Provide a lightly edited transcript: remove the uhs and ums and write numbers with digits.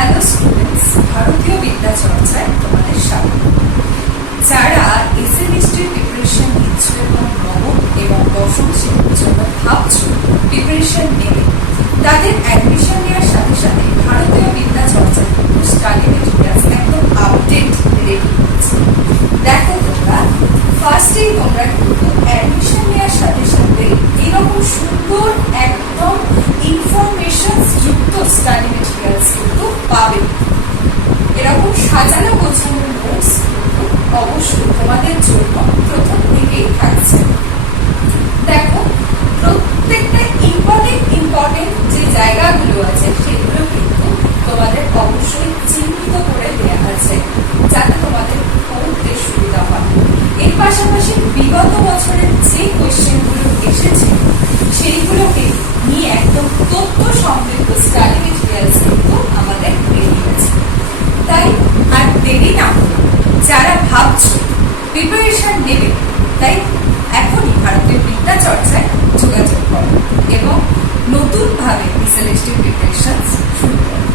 Hello students, ভারতীয় বিদ্যা চর্চায় তোমাদের স্বাগত। যারা এসএমএসটির প্রিপারেশন নিচ্ছ এবং নবম এবং দশম শ্রেণীর জন্য ভাবছো প্রিপারেশন নেবে, তাদের অ্যাডমিশন নেওয়ার সাথে সাথে ভারতীয় বিদ্যা চর্চা কিন্তু স্টাডি মেটেরিয়ালস একদম আপডেট রেডি হচ্ছে। দেখো তোমরা ফার্স্টেই তোমরা কিন্তু অ্যাডমিশন নেওয়ার সাথে সাথে এরকম সুন্দর একদম ইনফরমেশন যুক্ত স্টাডি মেটেরিয়ালস কিন্তু পাবে। এরকম সাজানো গোছানো নোটস কিন্তু অবশ্যই তোমাদের জন্য প্রথম থেকেই থাকছে। দেখো, প্রত্যেকটা ইম্পর্টেন্ট যে জায়গাগুলো আছে সেগুলো কিন্তু তোমাদের অবশ্যই চিহ্নিত করে দেওয়া আছে, যাতে তোমাদের পড়তে সুবিধা হয়। এর পাশাপাশি বিগত বছরের যে কোয়েশ্চেনগুলো এসেছে সেইগুলোকে নিয়ে একদম তথ্য সমৃদ্ধ স্টাডি মেটেরিয়ালস কিন্তু আমাদের রেডি আছে। তাই আর দেরি না করে যারা ভাবছো প্রিপারেশন নেবে, তাই এখনই ভারতীয় বিদ্যা চর্চায় যোগাযোগ করো এবং নতুনভাবে এসএলএসটি প্রিপারেশন শুরু করো।